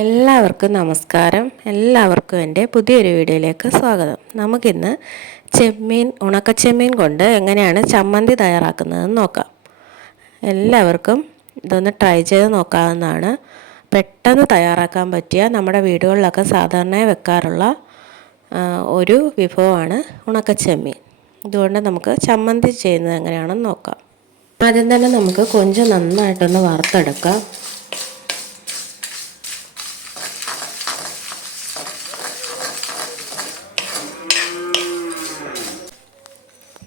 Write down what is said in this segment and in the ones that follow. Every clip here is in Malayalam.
എല്ലാവർക്കും നമസ്കാരം. എല്ലാവർക്കും എൻ്റെ പുതിയൊരു വീഡിയോയിലേക്ക് സ്വാഗതം. നമുക്കിന്ന് ഉണക്കച്ചെമ്മീൻ കൊണ്ട് എങ്ങനെയാണ് ചമ്മന്തി തയ്യാറാക്കുന്നതെന്ന് നോക്കാം. എല്ലാവർക്കും ഇതൊന്ന് ട്രൈ ചെയ്ത് നോക്കാവുന്നതാണ്. പെട്ടെന്ന് തയ്യാറാക്കാൻ പറ്റിയ, നമ്മുടെ വീടുകളിലൊക്കെ സാധാരണയായി വെക്കാറുള്ള ഒരു വിഭവമാണ് ഉണക്കച്ചെമ്മീൻ. ഇതുകൊണ്ട് നമുക്ക് ചമ്മന്തി ചെയ്യുന്നത് എങ്ങനെയാണെന്ന് നോക്കാം. ആദ്യം തന്നെ നമുക്ക് കൊഞ്ച് നന്നായിട്ടൊന്ന് വറുത്തെടുക്കാം.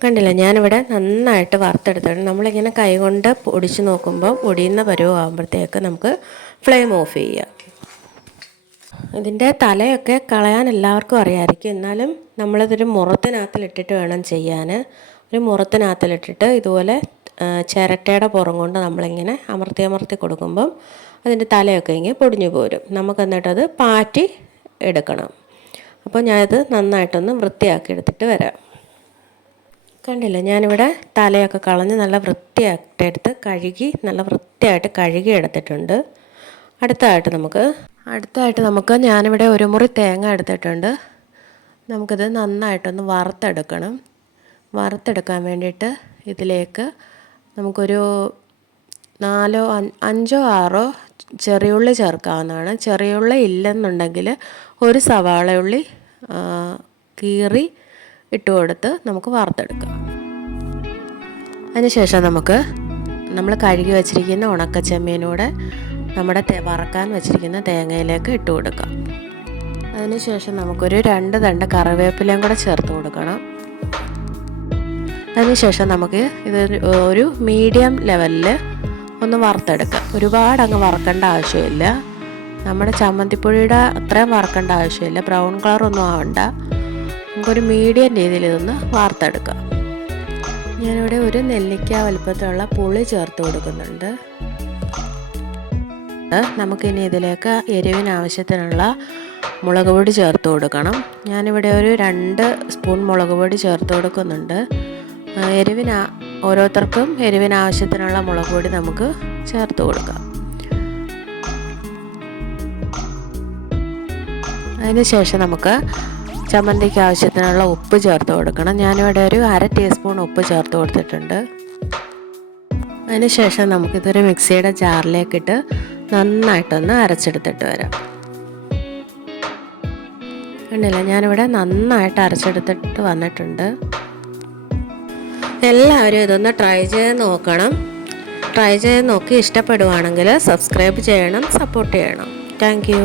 കണ്ടില്ല, ഞാനിവിടെ നന്നായിട്ട് വറുത്തെടുത്തിട്ടുണ്ട്. നമ്മളിങ്ങനെ കൈകൊണ്ട് പൊടിച്ച് നോക്കുമ്പോൾ പൊടിയുന്ന പരുവമാകുമ്പോഴത്തേക്ക് നമുക്ക് ഫ്ലെയിം ഓഫ് ചെയ്യാം. ഇതിൻ്റെ തലയൊക്കെ കളയാൻ എല്ലാവർക്കും അറിയാമായിരിക്കും. എന്നാലും നമ്മളിതൊരു മുറത്തിനകത്തിലിട്ടിട്ട് വേണം ചെയ്യാൻ. ഒരു മുറത്തിനകത്തിലിട്ടിട്ട് ഇതുപോലെ ചിരട്ടയുടെ പുറം കൊണ്ട് നമ്മളിങ്ങനെ അമർത്തി കൊടുക്കുമ്പം അതിൻ്റെ തലയൊക്കെ ഇങ്ങനെ പൊടിഞ്ഞു പോരും. നമുക്ക് എന്നിട്ടത് പാറ്റി എടുക്കണം. അപ്പോൾ ഞാനിത് നന്നായിട്ടൊന്ന് വൃത്തിയാക്കി എടുത്തിട്ട് വരാം. കണ്ടില്ല, ഞാനിവിടെ തലയൊക്കെ കളഞ്ഞ് നല്ല വൃത്തിയായിട്ടെടുത്ത് നല്ല വൃത്തിയായിട്ട് കഴുകി എടുത്തിട്ടുണ്ട്. അടുത്തായിട്ട് നമുക്ക് ഞാനിവിടെ ഒരു മുറി തേങ്ങ എടുത്തിട്ടുണ്ട്. നമുക്കിത് നന്നായിട്ടൊന്ന് വറുത്തെടുക്കണം. വറുത്തെടുക്കാൻ വേണ്ടിയിട്ട് ഇതിലേക്ക് നമുക്കൊരു 5-6 ചെറിയുള്ളി ചേർക്കാവുന്നതാണ്. ചെറിയുള്ളി ഇല്ലെന്നുണ്ടെങ്കിൽ ഒരു സവാളയുള്ളി കീറി ഇട്ട് കൊടുത്ത് നമുക്ക് വറുത്തെടുക്കാം. അതിനുശേഷം നമ്മൾ കഴുകി വച്ചിരിക്കുന്ന ഉണക്കച്ചെമ്മീനൂടെ നമ്മുടെ വറക്കാൻ വച്ചിരിക്കുന്ന തേങ്ങയിലേക്ക് ഇട്ട് കൊടുക്കാം. അതിനുശേഷം നമുക്കൊരു 2 തണ്ട് കറിവേപ്പിലയും കൂടെ ചേർത്ത് കൊടുക്കണം. അതിനുശേഷം നമുക്ക് ഇത് ഒരു മീഡിയം ലെവലിൽ ഒന്ന് വറുത്തെടുക്കാം. ഒരുപാട് അങ്ങ് വറക്കേണ്ട ആവശ്യമില്ല. നമ്മുടെ ചമ്മന്തിപ്പൊടിയുടെ അത്രയും വറക്കേണ്ട ആവശ്യമില്ല. ബ്രൗൺ കളറൊന്നും ആവണ്ട. നമുക്കൊരു മീഡിയം രീതിയിൽ ഇതൊന്ന് വാർത്തെടുക്കാം. ഞാനിവിടെ ഒരു നെല്ലിക്ക വലുപ്പത്തിലുള്ള പുളി ചേർത്ത് കൊടുക്കുന്നുണ്ട്. നമുക്കിനി ഇതിലേക്ക് എരിവിന് ആവശ്യത്തിനുള്ള മുളക് പൊടി ചേർത്ത് കൊടുക്കണം. ഞാനിവിടെ ഒരു 2 സ്പൂൺ മുളക് പൊടി ചേർത്ത് കൊടുക്കുന്നുണ്ട്. ഓരോരുത്തർക്കും എരിവിന് ആവശ്യത്തിനുള്ള മുളക് പൊടി നമുക്ക് ചേർത്ത് കൊടുക്കാം. അതിനുശേഷം നമുക്ക് ചമ്മന്തിക്ക് ആവശ്യത്തിനുള്ള ഉപ്പ് ചേർത്ത് കൊടുക്കണം. ഞാനിവിടെ ഒരു 1/2 ടീസ്പൂൺ ഉപ്പ് ചേർത്ത് കൊടുത്തിട്ടുണ്ട്. അതിനുശേഷം നമുക്കിതൊരു മിക്സിയുടെ ജാറിലേക്കിട്ട് നന്നായിട്ടൊന്ന് അരച്ചെടുത്തിട്ട് വരാം. കണ്ടില്ല, ഞാനിവിടെ നന്നായിട്ട് അരച്ചെടുത്തിട്ട് വന്നിട്ടുണ്ട്. എല്ലാവരും ഇതൊന്ന് ട്രൈ ചെയ്ത് നോക്കണം. ട്രൈ ചെയ്ത് നോക്കി ഇഷ്ടപ്പെടുവാണെങ്കിൽ സബ്സ്ക്രൈബ് ചെയ്യണം, സപ്പോർട്ട് ചെയ്യണം. Thank you.